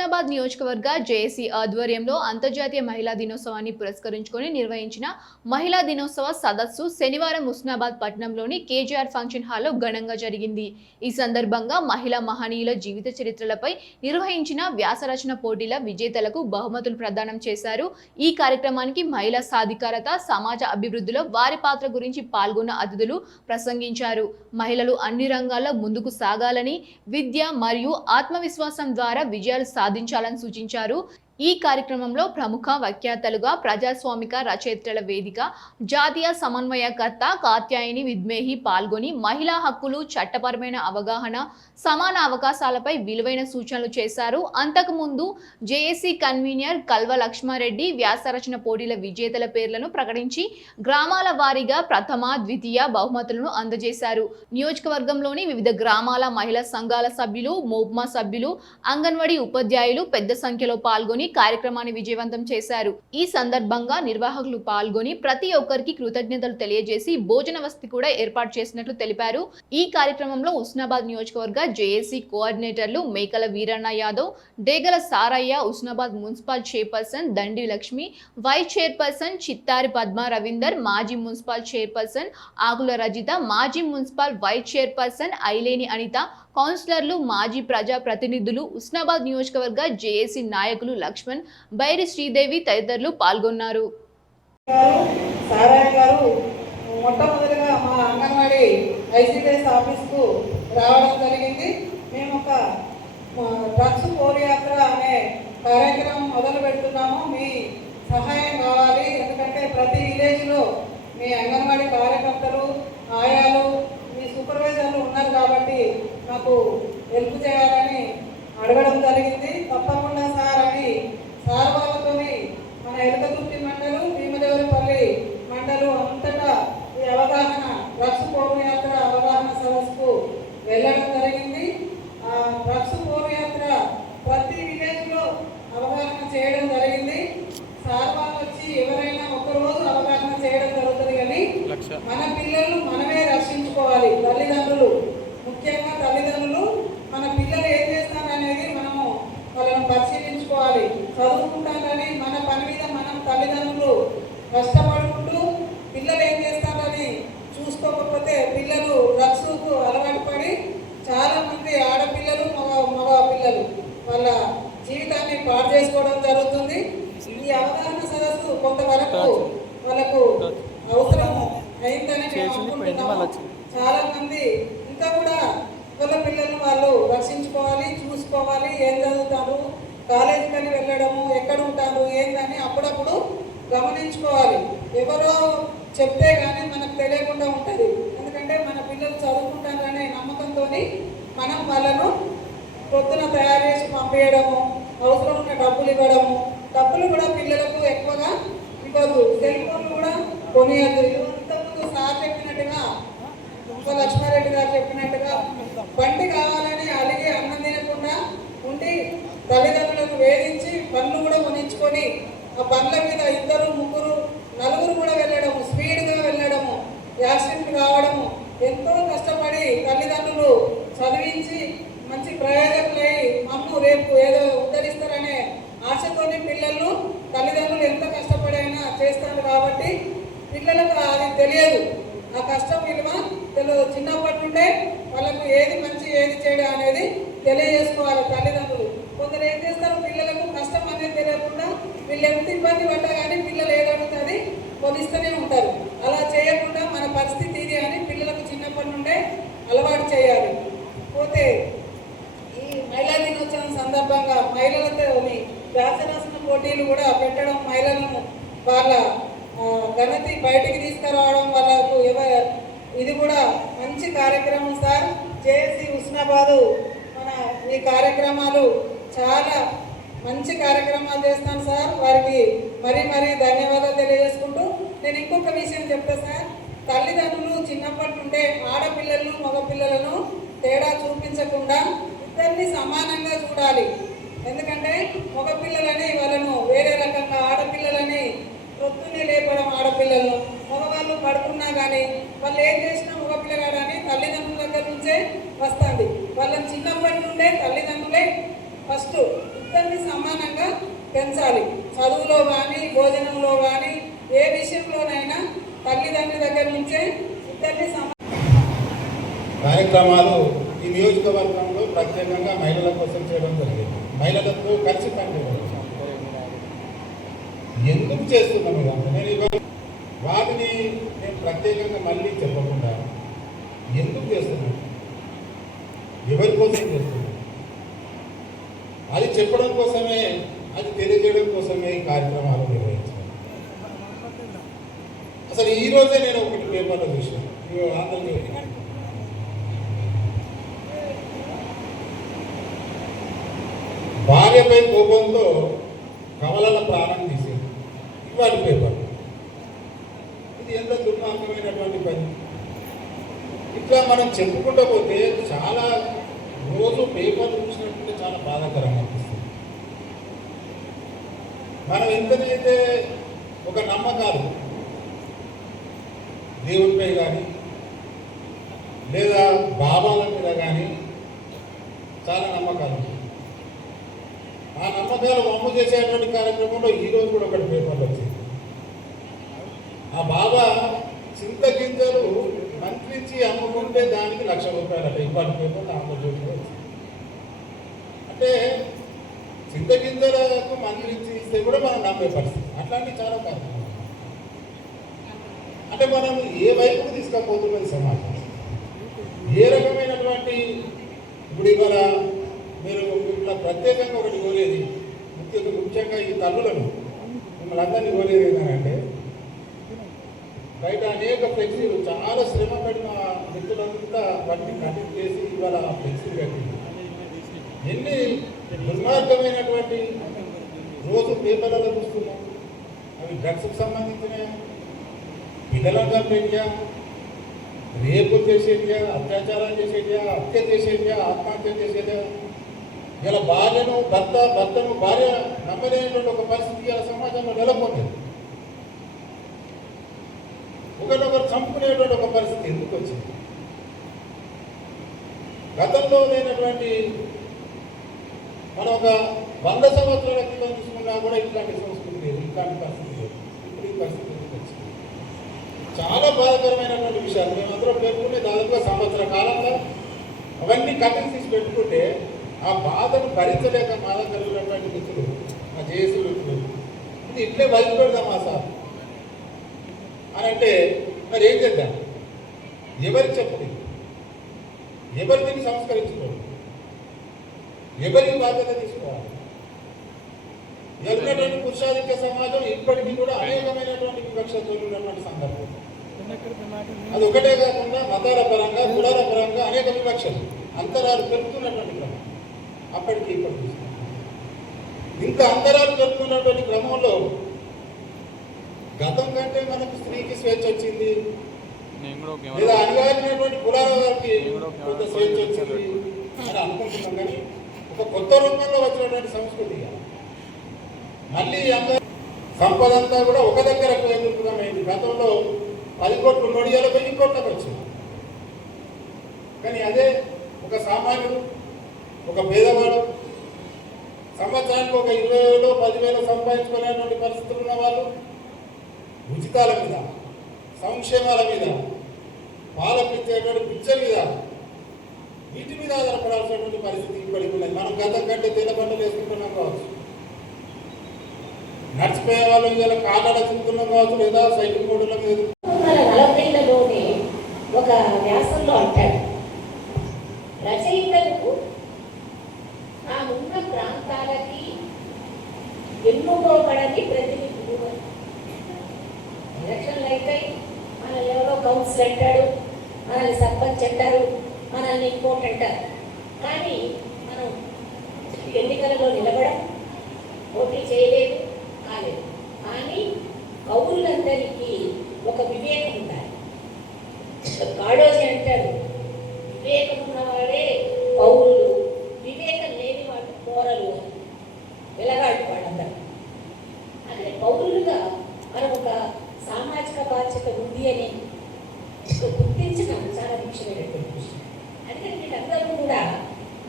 హుస్నాబాద్ నియోజకవర్గ జేఏసీ ఆధ్వర్యంలో అంతర్జాతీయ మహిళా దినోత్సవాన్ని పురస్కరించుకొని నిర్వహించిన మహిళా దినోత్సవ సదస్సు శనివారం హుస్నాబాద్ పట్టణంలోని కేజీఆర్ ఫంక్షన్ హాల్లో ఘనంగా జరిగింది. ఈ సందర్భంగా మహిళా మహనీయుల జీవిత చరిత్రలపై నిర్వహించిన వ్యాసరచన పోటీల విజేతలకు బహుమతులు ప్రదానం చేశారు. ఈ కార్యక్రమానికి మహిళా సాధికారత, సమాజ అభివృద్ధిలో వారి పాత్ర గురించి పాల్గొన్న అతిథులు ప్రసంగించారు. మహిళలు అన్ని రంగాల్లో ముందుకు సాగాలని, విద్య మరియు ఆత్మవిశ్వాసం ద్వారా విజయాలు సాధించాలని సూచించారు. ఈ కార్యక్రమంలో ప్రముఖ వ్యాఖ్యాతలుగా ప్రజాస్వామిక రచయితల వేదిక జాతీయ సమన్వయకర్త కాత్యాయని విద్మేహి పాల్గొని మహిళా హక్కులు, చట్టపరమైన అవగాహన, సమాన అవకాశాలపై విలువైన సూచనలు చేశారు. అంతకుముందు జేఏసీ కన్వీనర్ కల్వ లక్ష్మారెడ్డి వ్యాసరచన పోటీల విజేతల పేర్లను ప్రకటించి గ్రామాల వారీగా ప్రథమ, ద్వితీయ బహుమతులను అందజేశారు. నియోజకవర్గంలోని వివిధ గ్రామాల మహిళా సంఘాల సభ్యులు, మోప్మా సభ్యులు, అంగన్వాడీ ఉపాధ్యాయులు పెద్ద సంఖ్యలో పాల్గొని కార్యక్రమాన్ని విజయవంతం చేశారు. ఈ సందర్భంగా నిర్వాహకులు పాల్గొని ప్రతి ఒక్కరికి కృతజ్ఞతలు తెలియజేసి భోజన వసతి కూడా ఏర్పాటు చేసినట్లు తెలిపారు. ఈ కార్యక్రమంలో హుస్నాబాద్ నియోజకవర్గ జేఏసీ కోఆర్డినేటర్లు మేకల వీరన్న యాదవ్, డేగల సారయ్య, హుస్నాబాద్ మున్సిపల్ చైర్పర్సన్ దండి లక్ష్మి, వైస్ చైర్పర్సన్ చిత్తారి పద్మ రవీందర్, మాజీ మున్సిపల్ చైర్పర్సన్ ఆకుల రజిత, మాజీ municipal vice chairperson Aileni Anitha, కౌన్సిలర్లు, మాజీ ప్రజా ప్రతినిధులు, హుస్నాబాద్ నియోజకవర్గ జేఏసీ నాయకులు లక్ష్మణ్, బైరి శ్రీదేవి తదితరులు పాల్గొన్నారు. మొట్టమొదటిగా మా అంగన్వాడీ ఐసీడీఎస్ ఆఫీస్కు రావడం జరిగింది. మేము ఒక డ్రగ్స్ పోరయాత్ర అనే కార్యక్రమం మొదలు పెడుతున్నాము. మీ సహాయం కావాలి. ఎందుకంటే ప్రతి విలేజ్లో మీ అంగన్వాడీ కార్యకర్తలు, ఆయాలు, మీ సూపర్వైజర్లు ఉన్నారు కాబట్టి నాకు హెల్ప్ చేయాలని అడగడం జరిగింది. తప్పకుండా సార్ అని సార్ వాళ్ళతో మన ఎలకతుర్తి మండలం, భీమదేవరపల్లి మండలం అంతటా ఈ అవగాహన డ్రగ్స్ పోరయాత్ర అవగాహన సదస్సుకు వెళ్ళడం జరిగింది. ఆ డ్రగ్స్ పోరయాత్ర ప్రతి విలేజ్లో అవగాహన చేయడం జరిగింది. సార్ వాళ్ళు వచ్చి ఎవరైనా ఒకరోజు అవగాహన చేయడం జరుగుతుంది, కానీ మన పిల్లలు మనమే రక్షించుకోవాలి. తల్లిదండ్రులు, ముఖ్యంగా తల్లిదండ్రులు మన పిల్లలు ఏం చేస్తారనేది మనము వాళ్ళని పరిశీలించుకోవాలి. చదువుకుంటారని మన పని మీద మనం తల్లిదండ్రులు కష్టపడుకుంటూ పిల్లలు ఏం చేస్తారని చూసుకోకపోతే పిల్లలు డ్రగ్స్కు అలవాటు పడి చాలామంది ఆడపిల్లలు, మగ పిల్లలు వాళ్ళ జీవితాన్ని పాడు చేసుకోవడం జరుగుతుంది. ఈ అవగాహన సదస్సు కొంతవరకు వాళ్ళకు అవసరం అయిందని మేము అనుకుంటున్నాము. చాలా మంది ఇంకా కూడా వాళ్ళ పిల్లలను వాళ్ళు రక్షించుకోవాలి, చూసుకోవాలి. ఏం చదువుతారు, కాలేజీకి వెళ్ళడము, ఎక్కడ ఉంటారు, ఏందని అప్పుడప్పుడు గమనించుకోవాలి. ఎవరో చెప్తే కానీ మనకు తెలియకుండా ఉంటుంది. ఎందుకంటే మన పిల్లలు చదువుకుంటారనే నమ్మకంతో మనం వాళ్ళను పొద్దున తయారు చేసి పంపించడము, అవసరం ఉన్న డబ్బులు ఇవ్వడము. డబ్బులు కూడా పిల్లలకు ఎక్కువగా ఇవ్వద్దు. సెల్ ఫోన్లు కూడా కొనియద్దు. ఇంతకుముందు సార్ చెప్పినట్టుగా, లక్ష్మారెడ్డి గారు చెప్పినట్టుగా బండి కావాలని అలిగి అన్నం తినకుండా ఉండి తల్లిదండ్రులకు వేధించి పనులు కూడా కొనించుకొని ఆ పనుల మీద 2, 3, 4 కూడా వెళ్ళడము, స్పీడ్గా వెళ్ళడము, యాక్సిడెంట్ కావడము. ఎంతో కష్టపడి తల్లిదండ్రులు చదివించి మంచి ప్రయోజకులై మమ్ము రేపు ఏదో ఉద్ధరిస్తారనే ఆశతోని పిల్లలను తల్లిదండ్రులు ఎంత కష్టపడైనా చేస్తారు. కాబట్టి పిల్లలకు అది తెలియదు, ఆ కష్టం విలువ తెలియదు. చిన్నప్పటి నుండే వాళ్ళకు ఏది మంచి, ఏది చెడు అనేది తెలియజేసుకోవాలి తల్లిదండ్రులు. కొందరు ఏం చేస్తారు, పిల్లలకు కష్టం అనేది తెలియకుండా వీళ్ళు ఎంత ఇబ్బంది పడ్డా కానీ పిల్లలు ఏదడుగుతుంది కొనిస్తూనే ఉంటారు. అలా చేయకుండా మన పరిస్థితి ఇది అని పిల్లలకు చిన్నప్పటి నుండే అలవాటు చేయాలి. పోతే ఈ మహిళా దినోత్సవం సందర్భంగా మహిళలతో వ్యాసరచన పోటీలు కూడా పెట్టడం, మహిళలను వాళ్ళ ఘనతి బయటికి తీసుకురావడం వాళ్ళకు ఇది కూడా మంచి కార్యక్రమం సార్. జేఏసీ హుస్నాబాదు మన ఈ కార్యక్రమాలు చాలా మంచి కార్యక్రమాలు చేస్తాను సార్. వారికి మరీ ధన్యవాదాలు తెలియజేసుకుంటూ నేను ఇంకొక విషయం చెప్తా సార్. తల్లిదండ్రులు చిన్నప్పటి నుండే ఆడపిల్లలను, మగపిల్లలను తేడా చూపించకుండా ఇద్దరిని సమానంగా చూడాలి. ఎందుకంటే మగపిల్లలని వాళ్ళను వేరే రకంగా, ఆడపిల్లలని పొద్దున్నే లేపడం ఆడపిల్లలను, మగవాళ్ళు పడుకున్నా కానీ వాళ్ళు ఏం చేసినా మగపిల్లగాడని తల్లిదండ్రుల దగ్గర నుంచే వస్తుంది. వాళ్ళని చిన్నప్పటి నుండే తల్లిదండ్రులే ఫస్ట్ ఇద్దరిని సమానంగా పెంచాలి. చదువులో కానీ, భోజనంలో కానీ, ఏ విషయంలోనైనా తల్లిదండ్రుల దగ్గర నుంచే ఇద్దరిని కార్యక్రమాలు ఈ నియోజకవర్గంలో ప్రత్యేకంగా మహిళల కోసం చేయడం జరిగింది. మహిళలతో కలిసి పనిచేయడం ఎందుకు చేస్తున్నాం ఇదంతా నేను ఇవాళ వాటిని నేను ప్రత్యేకంగా మళ్ళీ చెప్పకుండా ఎందుకు చేస్తున్నాను, ఎవరి కోసం చేస్తున్నాను అది చెప్పడం కోసమే, అది తెలియజేయడం కోసమే ఈ కార్యక్రమాలు నిర్వహించాను. అసలు ఈ రోజే నేను ఒకటి పేపర్లో చూసాను, ఆంధ్రజ్యోతి, భార్యపై కోపంతో కవలల ప్రాణం తీసేది. ఇవాళ పేపర్ ఇది ఎంత దుర్మార్గమైనటువంటి పని. ఇట్లా మనం చెప్పుకుంటూ పోతే చాలా రోజు పేపర్ చూసినట్టుంటే చాలా బాధాకరంగా అనిపిస్తుంది. మనం ఎంతనైతే ఒక నమ్మకాలు దేవుడిపై కానీ లేదా బాబాల మీద కానీ చాలా నమ్మకాలు, ఆ నమ్మకాలు వమ్ము చేసేటువంటి కార్యక్రమంలో ఈరోజు కూడా ఒకటి పేపర్లు వచ్చింది. ఆ బాబా చింతగింజలు మంత్రించి అమ్ముకుంటే దానికి 1,00,000 రూపాయలు ఇవాళ పేపర్లు ఆంధ్రజ్యోతిలో వచ్చింది. అంటే చింతగింజలకు మంత్రించి ఇస్తే కూడా మనం నమ్మే పరిస్థితి. అట్లాంటి చాలా కార్యక్రమాలు. అంటే మనం ఏ వైపుకు తీసుకుపోతున్నది సమాజం, ఏ రకమైనటువంటి ఇప్పుడు ఇవాళ మీరు ఇట్లా ప్రత్యేకంగా ఒకటి కోరేది, ముఖ్యంగా ఈ తల్లులను మిమ్మల్ని అందరినీ కోరేది ఏంటంటే, బయట అనేక ఫ్లెక్సీలు చాలా శ్రమ పడిన వ్యక్తులంతా వాటిని కటింగ్ చేసి ఇవాళ ఫ్లెక్సీలు కట్టింది. ఎన్ని దుర్మార్గమైనటువంటి రోజు పేపర్లలో చూస్తున్నాం. అవి డ్రగ్స్కి సంబంధించిన పిల్లలను చంపేటియా, రేపు చేసేటియా, అత్యాచారాలు చేసేటియా, హత్య చేసేటియా, ఆత్మహత్య చేసేదా, ఇలా భర్తను భార్య నమ్మలేనటువంటి ఒక పరిస్థితి ఇలా సమాజంలో నెలకొంది. ఒకరినొకరు చంపుకునేటువంటి ఒక పరిస్థితి ఎందుకు వచ్చింది? గతంలో లేనటువంటి మనం ఒక 100 సంవత్సరాల క్రితం తీసుకున్నా కూడా ఇట్లాంటి సంస్కృతి లేదు, ఇట్లాంటి పరిస్థితి లేదు. ఇప్పుడు ఈ పరిస్థితి ఎందుకు వచ్చింది? చాలా బాధాకరమైనటువంటి విషయాలు మేమందరం పెట్టుకుని దాదాపుగా సంవత్సర కాలంలో అవన్నీ కట్టలు తీసి పెట్టుకుంటే ఆ బాధను భరించలేక బాధ కలిగినటువంటి వ్యక్తులు, ఆ జేఏసీ వ్యక్తులు ఇది ఇట్లే వదిలిపెడదామా సార్ అని అంటే మరి ఏం చేద్దాం? ఎవరికి చెప్పండి, ఎవరు దీన్ని సంస్కరించుకోవాలి, ఎవరికి బాధ్యత తీసుకోవాలి? ఎన్నటువంటి పురుషాధిక్య సమాజం ఇప్పటికీ కూడా అనేకమైనటువంటి వివక్షతో ఉన్నటువంటి సందర్భం. అది ఒకటే కాకుండా మతాల పరంగా, కులాల పరంగా అనేక వివక్షలు, అంతరాలు పెరుగుతున్నటువంటి క్రమం అప్పటికి ఇప్పటికి. ఇంత అంతరాలు పెరుగుతున్నటువంటి క్రమంలో గతం కంటే మనకు స్త్రీకి స్వేచ్ఛ వచ్చింది, లేదా అనివార్యమైనటువంటి కులాల వారికి కొంత స్వేచ్ఛ వచ్చింది అని అనుకుంటున్నాం. కానీ ఒక కొత్త రూపంలో వచ్చినటువంటి సంస్కృతి మళ్ళీ అంత సంపద అంతా కూడా ఒక దగ్గర కేంద్రీకృతమైంది. గతంలో 10 కోట్లు నొడియాల 1000 కోట్లకు వచ్చింది. కానీ అదే ఒక సామాన్యుడు, ఒక పేదవాడు సంవత్సరానికి ఒక 20,000 10,000 సంపాదించుకునేటువంటి పరిస్థితులు ఉన్న వాళ్ళు ఉచితాల మీద, సంక్షేమాల మీద, పాలపిచ్చేటువంటి పిచ్చ మీద, వీటి మీద ఆధారపడాల్సినటువంటి పరిస్థితి ఇప్పటికి ఉన్నది. మనం గతం కంటే తెల్ల బట్టలు వేసుకుంటున్నాం కావచ్చు, నడిచిపోయే వాళ్ళు ఇలా కాళ్ళ తింటున్నాం కావచ్చు, లేదా సైకిల్ బోర్డుల మీద. 40లోనే ఒక వ్యాసంలో అంటాడు, రచయితలకు తామున్న ప్రాంతాలకి ఎన్నుకోబడని ప్రతినిధులు. ఎలక్షన్లు అయిపోయి మనల్ని ఎవరో కౌన్సిల్ అంటాడు, మనల్ని సర్పంచ్ అంటారు, మనల్ని ఇంకోటి అంటారు. కానీ మనం ఎన్నికలలో నిలబడం, పోటీ చేయలేదు, కాలేదు. కానీ కౌరులందరికీ ఒక వివేకం ఉండాలి. కాడోజీ అంటారు, వివేకం ఉన్నవాడే పౌరులు, వివేకం లేని వాడు కోరలు, వెలగాడు వాడందరూ. అదే పౌరులుగా మనం ఒక సామాజిక బాధ్యత ఉంది అని గుర్తించడం చాలా ముఖ్యమైనటువంటి విషయం. అందుకని వీళ్ళందరూ కూడా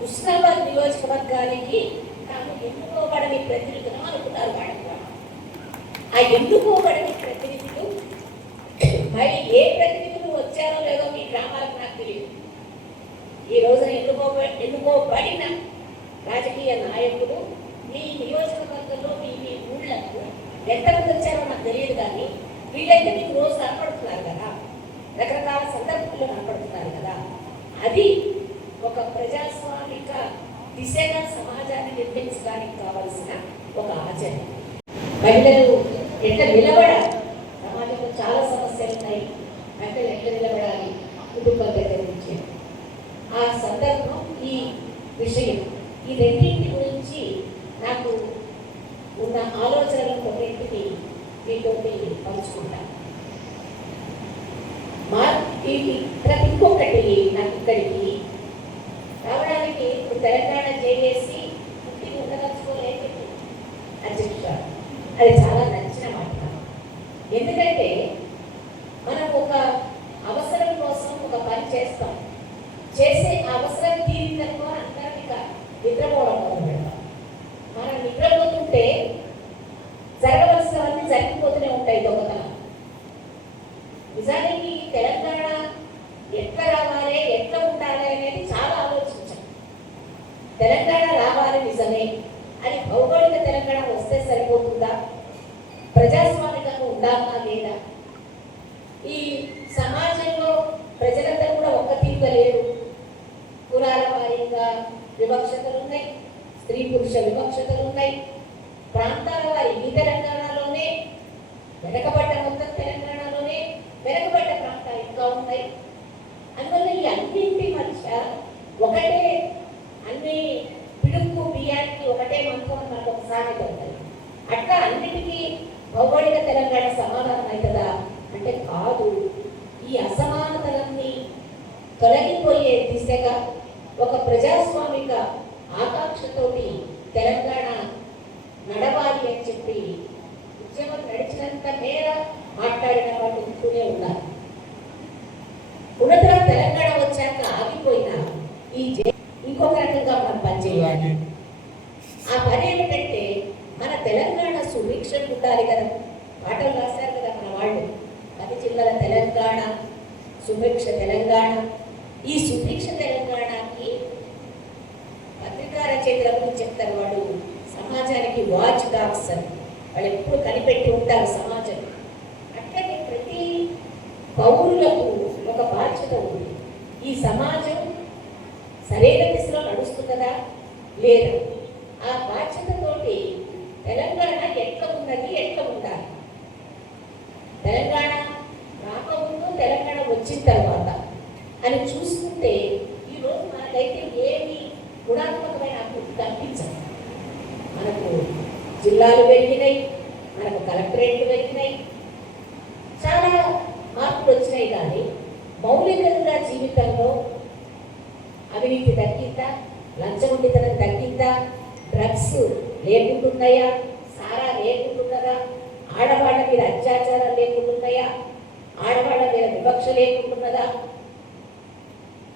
హుస్నాబాద్ నియోజకవర్గానికి తాము ఎన్నో ప్రతినిధులు అనుకున్నారు వాళ్ళు. ఆ ఎన్నుకోబడిన ప్రతినిధులు మరి ఏ ప్రతినిధులు వచ్చారో లేదో మీ గ్రామాలకు నాకు తెలియదు. ఈ రోజున ఎన్నుకోబడిన రాజకీయ నాయకులు మీ నియోజకవర్గంలో మీ మీ ఊళ్ళకు ఎంతమంది వచ్చారో నాకు తెలియదు, కానీ వీళ్ళైతే మీకు రోజు కనపడుతున్నారు కదా, రకరకాల సందర్భాల్లో కనపడుతున్నారు కదా. అది ఒక ప్రజాస్వామిక దిశగా సమాజాన్ని నిర్మించడానికి కావలసిన ఒక ఆచరణ. మహిళలు ఎట్లా నిలబడాలి, సమాజంలో చాలా సమస్యలు ఉన్నాయి, మహిళలు ఎట్లా నిలబడాలి కుటుంబం దగ్గర నుంచి, ఆ సందర్భం ఈ విషయం, ఈ రెండింటి గురించి నాకు ఉన్న ఆలోచనలు కొన్నింటిని మీతోటి పంచుకుంటాను. ఇంకొకటి నాకు ఇక్కడికి రావడానికి ఇప్పుడు తెలంగాణ జేఏసీ పుట్టి ఉండదలుచుకోలేదు అధ్యక్ష, అది చాలా నచ్చిన మాట. ఎందుకంటే మనం ఒక అవసరం కోసం ఒక పని చేస్తాం, చేసే అవసరం తీరినందుకు అందరం ఇక నిద్రపోవడం మొదలు పెడతాం. మనం నిద్రపోతుంటే జరగవలసినవన్నీ జరిగిపోతూనే ఉంటాయి దొంగతనం. నిజానికి తెలంగాణ ఎట్లా రావాలి, ఎట్లా ఉండాలి అనేది చాలా ఆలోచించాం. తెలంగాణ రావాలి నిజమే, అది భౌగోళిక తెలంగాణ వస్తే సరిపోతుందా, ప్రజాస్వామికంగా ఉండాలా లేదా, ఈ సమాజంలో ప్రజలంతా కూడా ఒక్క తీరుగా లేరు, కులాల వారీగా వివక్షతలు ఉన్నాయి, స్త్రీ పురుష వివక్షతలు ఉన్నాయి, ప్రాంతాల వారి ఈ తెలంగాణలోనే వెనకబడ్డ మొత్తం తెలంగాణలోనే వెనకబడ్డ ప్రాంతాలు ఇంకా ఉన్నాయి. అందువల్ల ఈ అన్నింటి మధ్య ఒకటే, అన్ని పిడుపు బియ్యానికి ఒకటే మంత్రం మనకు ఒక సామెత ఉంటుంది. అట్లా అన్నిటికీ భౌగోళిక తెలంగాణ సమాధానం అవుతుందా అంటే కాదు. ఈ అసమానతలన్నీ తొలగిపోయే దిశగా ఒక ప్రజాస్వామిక ఆకాంక్షతోటి తెలంగాణ నడవాలి అని చెప్పి ఉద్యమం నడిచినంత మేర మాట్లాడిన వాళ్ళు ఉంటూనే ఉన్నారు. ఉన్నత తెలంగాణ వచ్చాక ఆగిపోయిన ఈ ఇంకొక రకంగా మనం పనిచేయాలి. ఆ పని ఏమిటంటే మన తెలంగాణ సుభిక్షం ఉండాలి కదా, పాటలు రాశారు కదా మన వాళ్ళు, 10 జిల్లాల తెలంగాణ, సుభిక్ష తెలంగాణ. ఈ సుభిక్ష తెలంగాణకి పత్రికా రచయితల గురించి చెప్తారు వాళ్ళు, సమాజానికి వాచ్ డాగ్స్ అని, వాళ్ళు ఎప్పుడు కనిపెట్టి ఉంటారు సమాజం. అట్లనే ప్రతి పౌరులకు ఒక బాధ్యత ఉంది. ఈ సమాజం సరైన దిశలో నడుస్తున్నదా లేదా, ఆ బాధ్యతతోటి తెలంగాణ ఎట్లా ఉన్నది, ఎట్లా ఉండాలి, తెలంగాణ రాకముందు తెలంగాణ వచ్చిన తర్వాత అని చూసుకుంటే ఈరోజు మనకైతే ఏమి గుణాత్మకమైన అభివృద్ధి కనిపించదు. మనకు జిల్లాలు పెరిగినాయి, మనకు కలెక్టరేట్లు పెరిగినాయి, చాలా మార్పులు వచ్చినాయి, కానీ మౌలికంగా జీవితంలో అవినీతి తగ్గిందా, లంచగొండితనం తగ్గిందా, డ్రగ్స్ లేకుంటున్నాయా, సారా లేకుంటున్నదా, ఆడవాళ్ళ మీద అత్యాచారం లేకుంటున్నాయా, ఆడవాళ్ళ మీద వివక్ష లేకుంటున్నదా,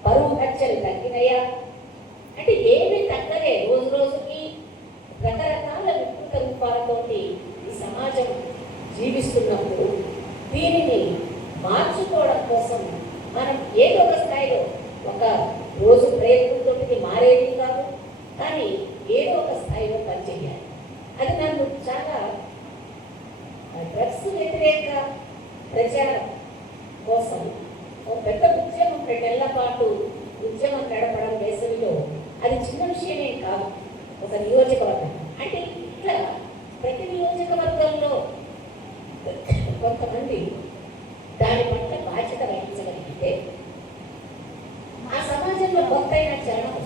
పరువు హత్యలు తగ్గినాయా అంటే ఏమీ తగ్గలే. రోజు రోజుకి రకరకాల వికృత రూపాలతోటి ఈ సమాజం జీవిస్తున్నప్పుడు దీనిని మార్చుకోవడం కోసం మనం ఏదో ఒక స్థాయిలో, ఒక రోజు ప్రయత్నంతో మారేది కాదు, కానీ ఏదో ఒక స్థాయిలో పనిచేయాలి. అది నన్ను చాలా డ్రగ్స్ వ్యతిరేక ప్రచారం కోసం ఒక పెద్ద ఉద్యమం 2 నెలల పాటు ఉద్యమం నడపడం వేసవిలో, అది చిన్న విషయమే కాదు. ఒక నియోజకవర్గం అంటే ఇట్లా ప్రతి నియోజకవర్గంలో కొంతమంది దాని పట్ల బాధ్యత వహించగలిగితే ఆ సమాజంలో కొత్తైన చలనం